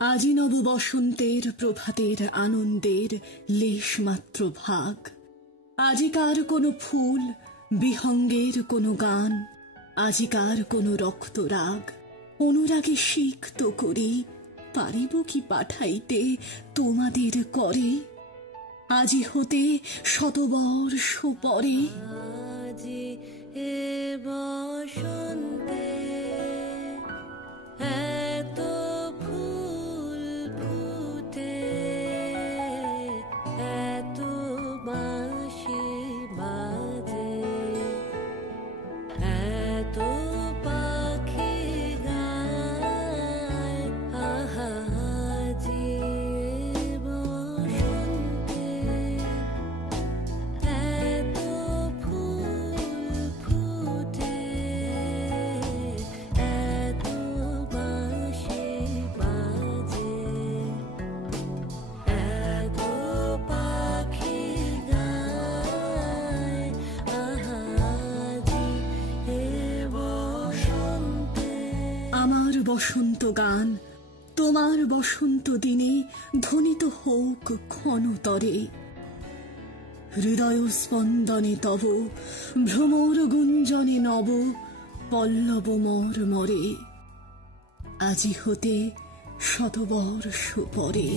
আজি নব বসন্তের প্রভাতের আনন্দের লেশমাত্র ভাগ। আজিকার কোনো ফুল বিহঙ্গের কোনো গান, আজিকার কোনো রক্তরাগ। অনুরাগে সিক্ত করি পারিব কি পাঠাইতে তোমাদের করে, আজি হতে শতবর্ষ পরে। আজি এ বসন্তে এত ফুল ফুটে, এত বাঁশি বাজে, এত পাখি গায়। আহা আজি এ বসন্তে এত ফুল ফুটে, এত বাঁশি বাজে, এত পাখি গায়। আহা আজি এ বসন্তে। আমার বসন্ত গান তোমার বসন্ত দিনে ধ্বনিত হোক ক্ষণতরে। হৃদয় স্পন্দনে তব ভ্রমর গুঞ্জনে নব পল্লব মর্মরে, আজি হতে শতবর্ষ পরে।